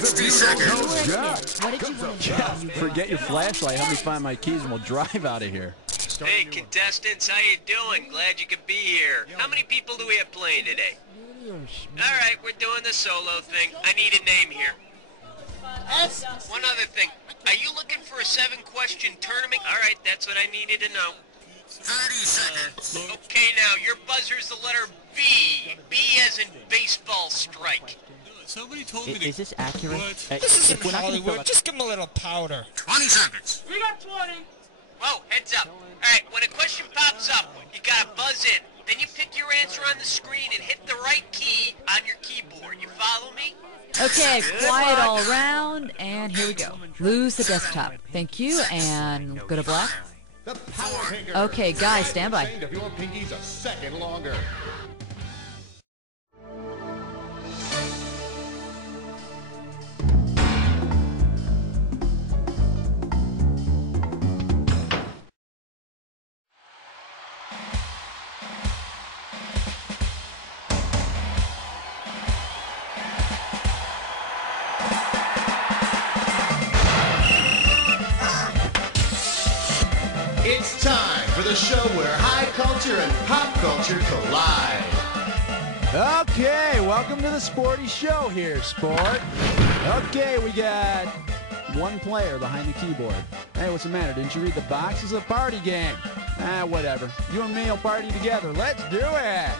60 seconds. What did you want to do? Forget your flashlight. Help me find my keys and we'll drive out of here. Hey, contestants, how you doing? Glad you could be here. How many people do we have playing today? All right, we're doing the solo thing. I need a name here. One other thing. Are you looking for a 7-question tournament? All right, that's what I needed to know. 30 seconds. Okay, now, your buzzer's the letter B. B as in baseball strike. Somebody told me Is this accurate? What? This isn't Hollywood. Just give him a little powder. 20 seconds. We got 20. Whoa, heads up. All right, when a question pops up, you gotta buzz in. Then you pick your answer on the screen and hit the right key on your keyboard. You follow me? Okay, quiet all around, and here we go. Lose the desktop. Thank you, and go to black. Okay, guys, stand by. If your pinky's a second longer. It's time for the show where high culture and pop culture collide. Okay, welcome to the Sporty Show here, sport. Okay, we got one player behind the keyboard. Hey, what's the matter? Didn't you read the box? It's a party game. Whatever. You and me will party together. Let's do it.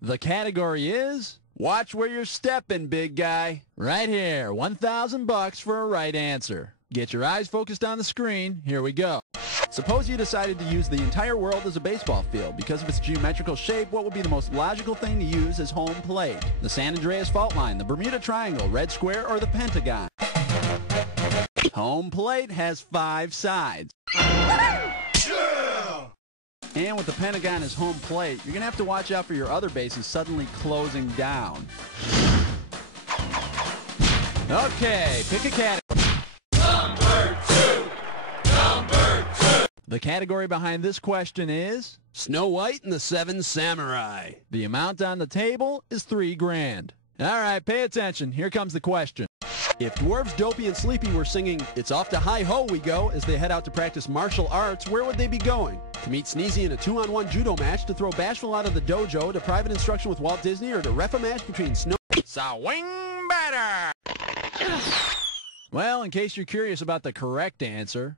The category is, watch where you're stepping, big guy. Right here, $1,000 for a right answer. Get your eyes focused on the screen. Here we go. Suppose you decided to use the entire world as a baseball field. Because of its geometrical shape, what would be the most logical thing to use as home plate? The San Andreas Fault Line, the Bermuda Triangle, Red Square, or the Pentagon? Home plate has 5 sides. And with the Pentagon as home plate, you're going to have to watch out for your other bases suddenly closing down. Okay, pick a category. Number 2. The category behind this question is Snow White and the 7 Samurai. The amount on the table is $3 grand. All right, pay attention. Here comes the question. If dwarves Dopey and Sleepy were singing "It's Off to Hi-Ho We Go" as they head out to practice martial arts, where would they be going? To meet Sneezy in a 2-on-1 judo match, to throw Bashful out of the dojo, to private instruction with Walt Disney, or to ref a match between Snow... Swing better! Well, in case you're curious about the correct answer,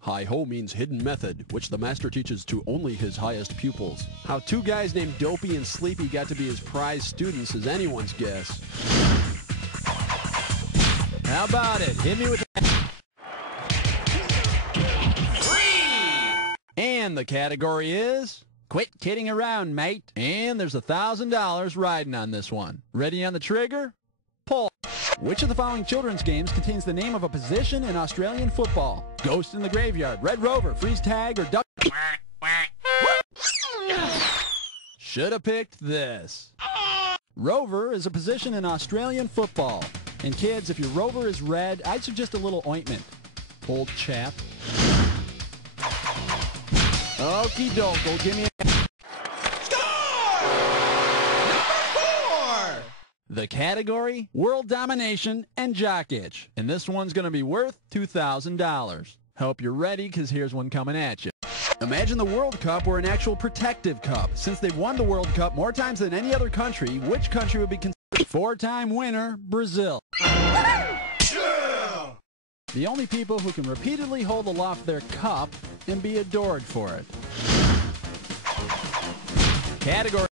Hi-Ho means hidden method, which the master teaches to only his highest pupils. How 2 guys named Dopey and Sleepy got to be his prize students is anyone's guess. How about it? Hit me with that. And the category is quit kidding around, mate. And there's $1,000 riding on this one. Ready on the trigger? Pull. Which of the following children's games contains the name of a position in Australian football? Ghost in the Graveyard, Red Rover, Freeze Tag, or Duck... Should have picked this. Rover is a position in Australian football. And kids, if your rover is red, I'd suggest a little ointment. Old chap. Okie doke, give me a... Score! Number 4! The category, World Domination and Jock Itch. And this one's going to be worth $2,000. Hope you're ready, because here's one coming at you. Imagine the World Cup were an actual protective cup. Since they've won the World Cup more times than any other country, which country would be considered 4-time winner? Brazil. Yeah! The only people who can repeatedly hold aloft their cup and be adored for it. Category.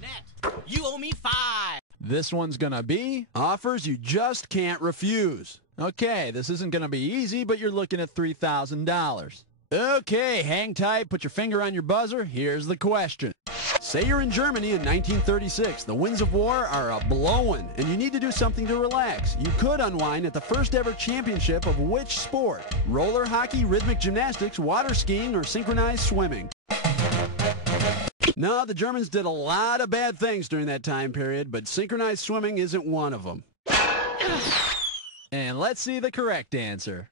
Net, you owe me 5. This one's gonna be offers you just can't refuse. Okay, this isn't gonna be easy, but you're looking at $3,000. Okay, hang tight, put your finger on your buzzer. Here's the question. Say you're in Germany in 1936. The winds of war are a-blowing, and you need to do something to relax. You could unwind at the first ever championship of which sport? Roller hockey, rhythmic gymnastics, water skiing, or synchronized swimming? No, the Germans did a lot of bad things during that time period, but synchronized swimming isn't one of them. And let's see the correct answer.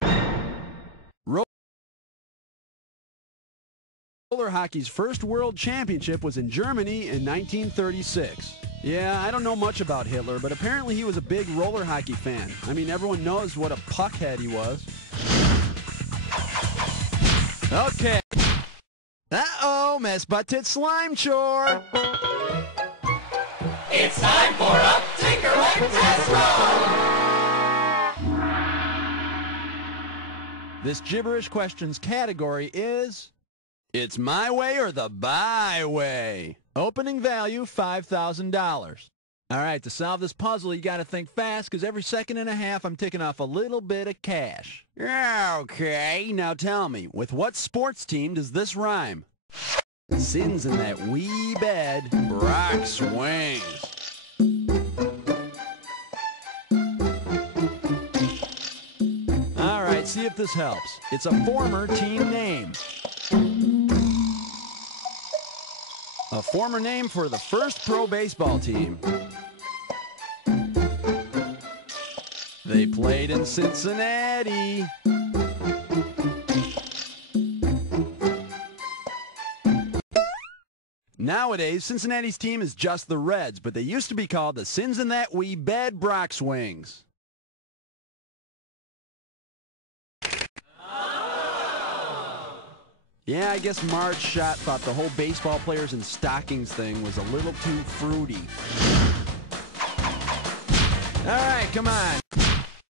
Roller hockey's first world championship was in Germany in 1936. Yeah, I don't know much about Hitler, but apparently he was a big roller hockey fan. I mean, everyone knows what a puckhead he was. Okay. Uh-oh, mess butted slime chore. It's time for a Tinkerling Test Roll! This gibberish questions category is... It's my way or the byway. Opening value, $5,000. All right, to solve this puzzle, you got to think fast, because every second and a half, I'm taking off a little bit of cash. Okay, now tell me, with what sports team does this rhyme? Sins in that wee bed, Brock swings. All right, see if this helps. It's a former team name. A former name for the first pro baseball team. They played in Cincinnati. Nowadays, Cincinnati's team is just the Reds, but they used to be called the Sins in That Wee Bed Brock Swings. Yeah, I guess Marge Schott thought the whole baseball players in stockings thing was a little too fruity. All right, come on.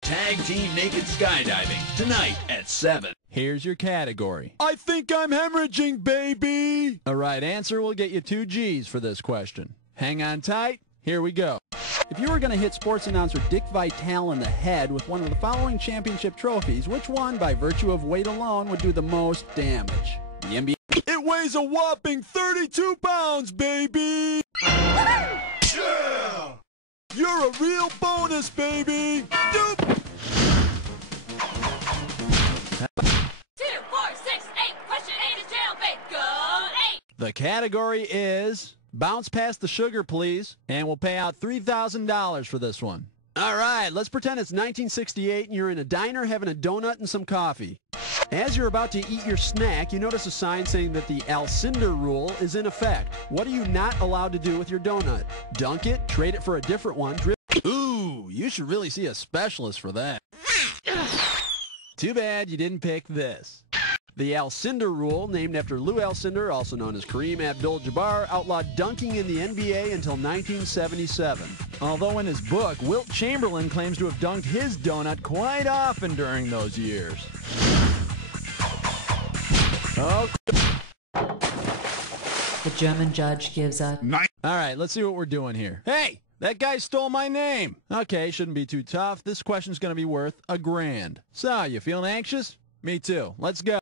Tag team naked skydiving tonight at 7. Here's your category. I think I'm hemorrhaging, baby. A right answer will get you 2 G's for this question. Hang on tight. Here we go. If you were going to hit sports announcer Dick Vitale in the head with one of the following championship trophies, which one, by virtue of weight alone, would do the most damage? The NBA. It weighs a whopping 32 pounds, baby! Yeah! You're a real bonus, baby! Doop! 2, 4, 6, 8. Question 8 is jailbait. Go 8. The category is bounce past the sugar, please, and we'll pay out $3,000 for this one. All right, let's pretend it's 1968 and you're in a diner having a donut and some coffee. As you're about to eat your snack, you notice a sign saying that the Alcindor rule is in effect. What are you not allowed to do with your donut? Dunk it, trade it for a different one, Ooh, you should really see a specialist for that. Too bad you didn't pick this. The Alcindor rule, named after Lou Alcindor, also known as Kareem Abdul-Jabbar, outlawed dunking in the NBA until 1977. Although in his book, Wilt Chamberlain claims to have dunked his donut quite often during those years. Oh. The German judge gives a... All right, let's see what we're doing here. Hey, that guy stole my name. Okay, shouldn't be too tough. This question's going to be worth $1,000. So, you feeling anxious? Me too. Let's go.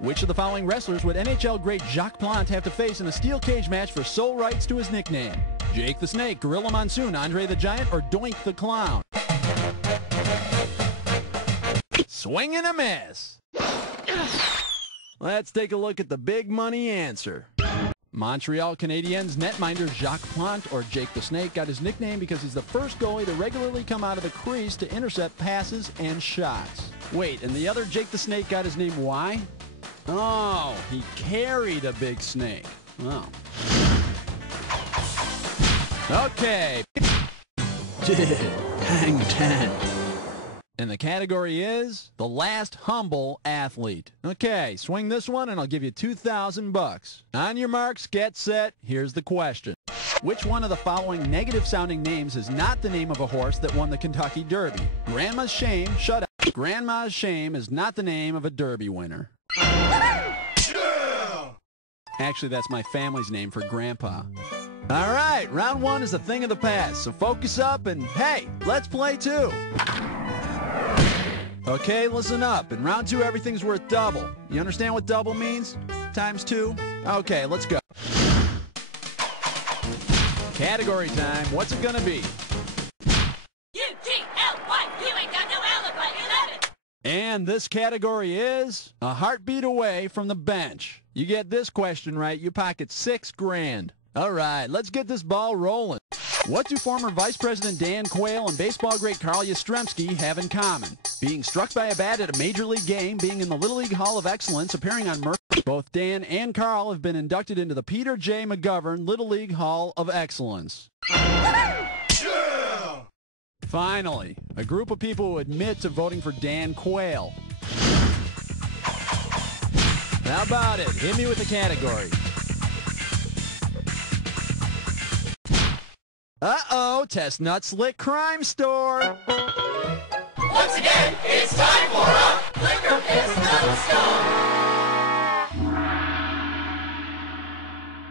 Which of the following wrestlers would NHL great Jacques Plante have to face in a steel cage match for sole rights to his nickname? Jake the Snake, Gorilla Monsoon, Andre the Giant, or Doink the Clown? Swing and a miss. Let's take a look at the big money answer. Montreal Canadiens netminder Jacques Plante, or Jake the Snake, got his nickname because he's the first goalie to regularly come out of the crease to intercept passes and shots. Wait, and the other Jake the Snake got his name why? Oh, he carried a big snake. Oh. Okay. Hang 10. And the category is the last humble athlete. Okay, swing this one and I'll give you $2,000. On your marks, get set. Here's the question. Which one of the following negative-sounding names is not the name of a horse that won the Kentucky Derby? Grandma's Shame, shut up. Grandma's Shame is not the name of a Derby winner. Actually, that's my family's name for Grandpa. All right, round 1 is a thing of the past, so focus up and, hey, let's play 2. Okay, listen up. In round 2, everything's worth double. You understand what double means? Times 2? Okay, let's go. Category time. What's it gonna be? U-G-L-Y. You ain't got no alibi. 11. And this category is a heartbeat away from the bench. You get this question right, you pocket $6,000. All right, let's get this ball rolling. What do former Vice President Dan Quayle and baseball great Carl Yastrzemski have in common? Being struck by a bat at a Major League game, being in the Little League Hall of Excellence, appearing on Both Dan and Carl have been inducted into the Peter J. McGovern Little League Hall of Excellence. Finally, a group of people who admit to voting for Dan Quayle. How about it? Hit me with the category. Uh-oh, Chestnut Slick Crime Store. Once again, it's time for a Liquor Chestnut Store.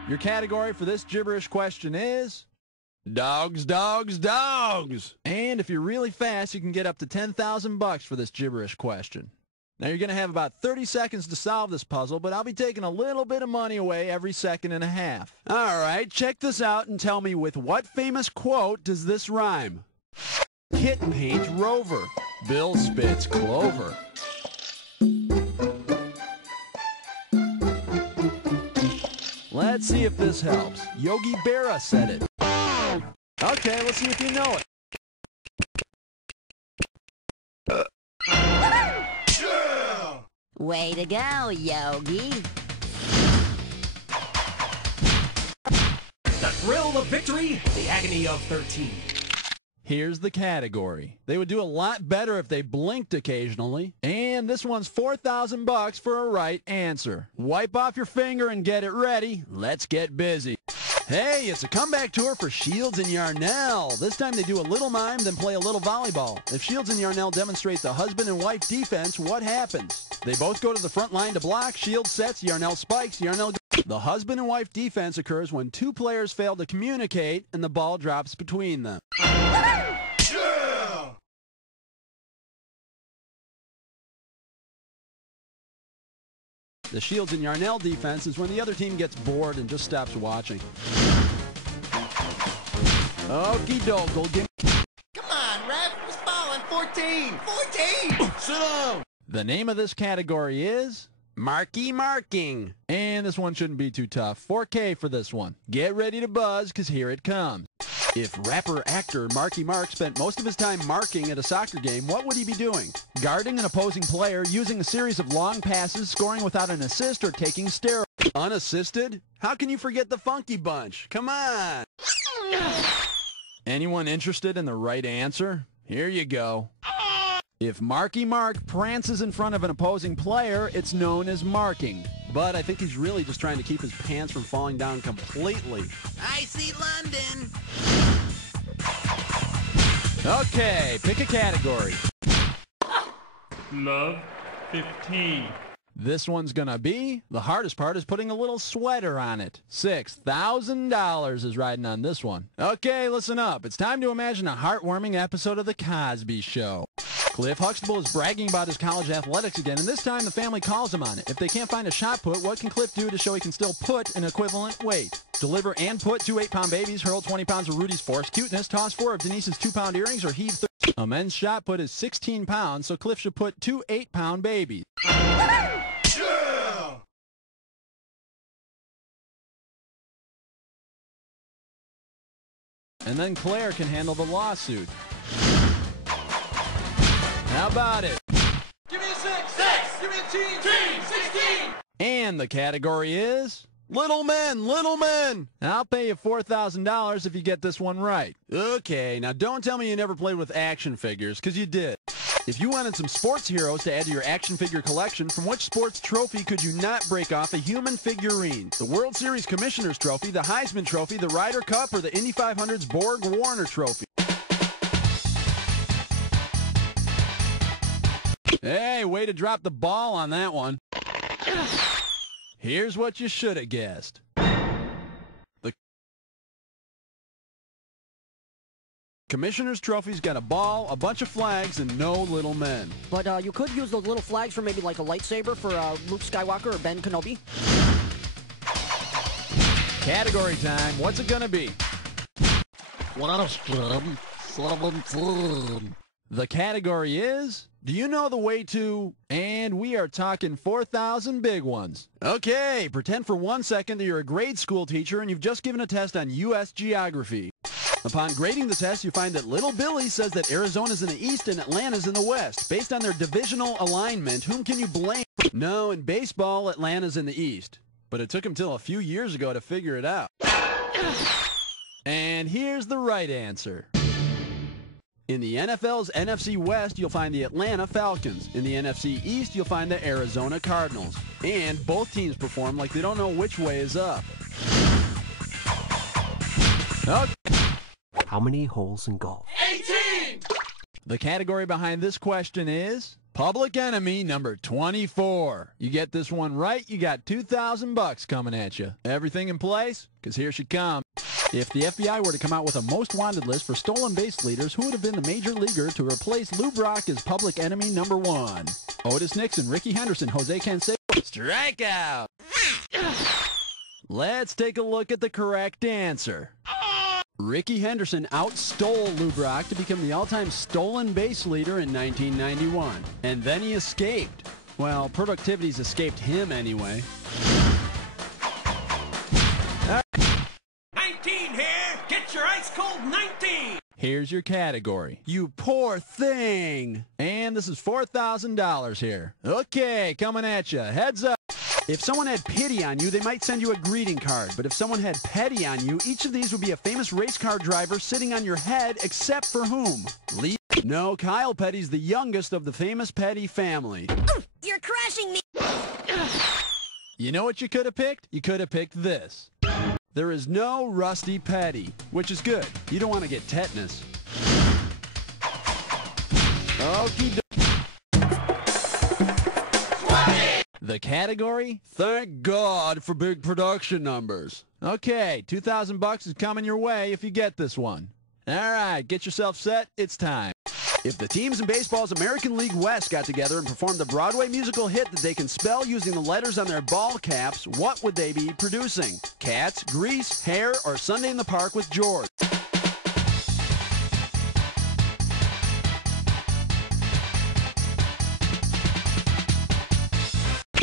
Your category for this gibberish question is dogs, dogs, dogs. And if you're really fast, you can get up to 10,000 bucks for this gibberish question. Now you're going to have about 30 seconds to solve this puzzle, but I'll be taking a little bit of money away every second and a half. All right, check this out and tell me with what famous quote does this rhyme? Kit paint rover, Bill spits clover. Let's see if this helps. Yogi Berra said it. Okay, let's see if you know it. Way to go, Yogi. The thrill of victory, the agony of 13. Here's the category. They would do a lot better if they blinked occasionally. And this one's 4,000 bucks for a right answer. Wipe off your finger and get it ready. Let's get busy. Hey, it's a comeback tour for Shields and Yarnell. This time they do a little mime, then play a little volleyball. If Shields and Yarnell demonstrate the husband and wife defense, what happens? They both go to the front line to block. Shields sets, Yarnell spikes, Yarnell... The husband and wife defense occurs when two players fail to communicate and the ball drops between them. The Shields and Yarnell defense is when the other team gets bored and just stops watching. Okie doke, Come on, ref. Who's falling? 14. 14. sit down. The name of this category is Marky Marking. And this one shouldn't be too tough. 4K for this one. Get ready to buzz, because here it comes. If rapper-actor Marky Mark spent most of his time marking at a soccer game, what would he be doing? Guarding an opposing player, using a series of long passes, scoring without an assist, or taking steroids? Unassisted? How can you forget the Funky Bunch? Come on! Anyone interested in the right answer? Here you go. If Marky Mark prances in front of an opposing player, it's known as marking. But I think he's really just trying to keep his pants from falling down completely. I see London. Okay, pick a category. Love 15. This one's gonna be, the hardest part is putting a little sweater on it. $6,000 is riding on this one. Okay, listen up. It's time to imagine a heartwarming episode of The Cosby Show. Cliff Huxtable is bragging about his college athletics again, and this time the family calls him on it. If they can't find a shot put, what can Cliff do to show he can still put an equivalent weight? Deliver and put 2 8-pound babies, hurl 20 pounds of Rudy's forced cuteness, toss 4 of Denise's 2-pound earrings, or heave 30. A men's shot put is 16 pounds, so Cliff should put 2 8-pound babies. And then Claire can handle the lawsuit. How about it? Give me a 6. 6. Give me a team. 16. And the category is Little Men, Little Men. I'll pay you $4,000 if you get this one right. Okay, now don't tell me you never played with action figures, because you did. If you wanted some sports heroes to add to your action figure collection, from which sports trophy could you not break off a human figurine? The World Series Commissioner's Trophy, the Heisman Trophy, the Ryder Cup, or the Indy 500's Borg Warner Trophy? Hey, way to drop the ball on that one. Here's what you should have guessed. The Commissioner's Trophy's got a ball, a bunch of flags, and no little men. But you could use those little flags for maybe like a lightsaber for Luke Skywalker or Ben Kenobi. Category time. What's it gonna be? The category is, do you know the way to, and we are talking 4,000 big ones. Okay, pretend for 1 second that you're a grade school teacher and you've just given a test on U.S. geography. Upon grading the test, you find that Little Billy says that Arizona's in the East and Atlanta's in the West. Based on their divisional alignment, whom can you blame? No, in baseball, Atlanta's in the East. But it took him till a few years ago to figure it out. And here's the right answer. In the NFL's NFC West, you'll find the Atlanta Falcons. In the NFC East, you'll find the Arizona Cardinals. And both teams perform like they don't know which way is up. Okay. How many holes in golf? 18! The category behind this question is Public Enemy number 24. You get this one right, you got $2,000 coming at you. Everything in place? Because here she comes. If the FBI were to come out with a most wanted list for stolen base leaders, who would have been the major leaguer to replace Lou Brock as Public Enemy number 1? Otis Nixon, Ricky Henderson, Jose Canseco. Strikeout! Let's take a look at the correct answer. Ricky Henderson outstole Lou Brock to become the all-time stolen base leader in 1991. And then he escaped. Well, productivity's escaped him anyway. 19 here! Get your ice cold 19! Here's your category. You poor thing! And this is $4,000 here. Okay, coming at you. Heads up. If someone had pity on you, they might send you a greeting card. But if someone had petty on you, each of these would be a famous race car driver sitting on your head, except for whom? Lee? No, Kyle Petty's the youngest of the famous Petty family. You're crushing me! You know what you could have picked? You could have picked this. There is no Rusty Petty, which is good. You don't want to get tetanus. Okie dokie. The category? Thank God for big production numbers. Okay, $2,000 is coming your way if you get this one. All right, get yourself set. It's time. If the teams in baseball's American League West got together and performed a Broadway musical hit that they can spell using the letters on their ball caps, what would they be producing? Cats, Grease, Hair, or Sunday in the Park with George?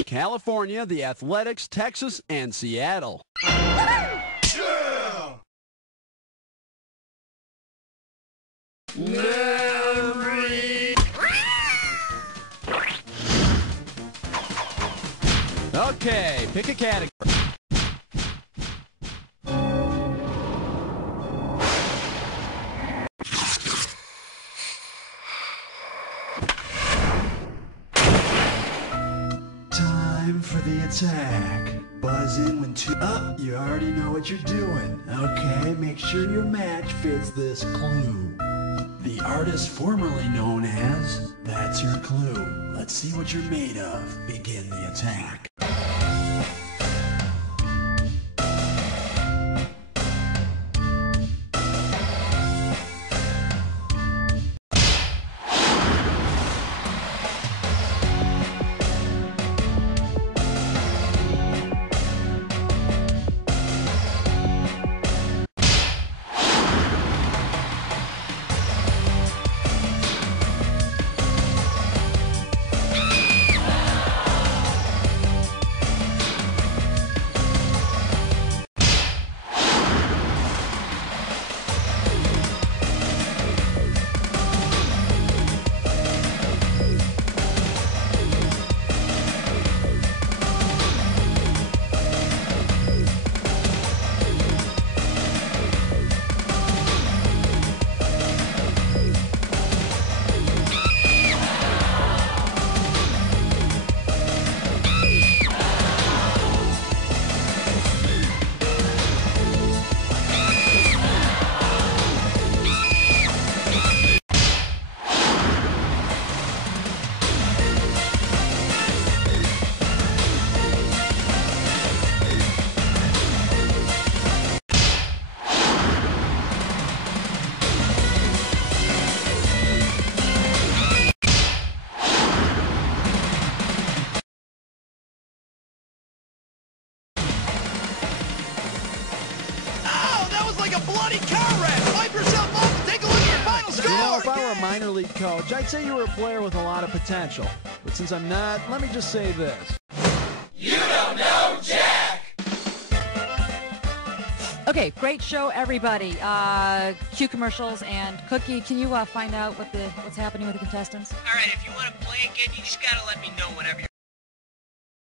California, the Athletics, Texas, and Seattle. Yeah! Memory. Okay, pick a category. Time for the attack. Buzz in when two up. You already know what you're doing. Okay, make sure your match fits this clue. The artist formerly known as. That's your clue. Let's see what you're made of. Begin the attack. If I were a minor league coach, I'd say you were a player with a lot of potential. But since I'm not, let me just say this. You don't know Jack! Okay, great show, everybody. Cue commercials, and Cookie, can you find out what's happening with the contestants? All right, if you want to play again, you just gotta let me know whenever you're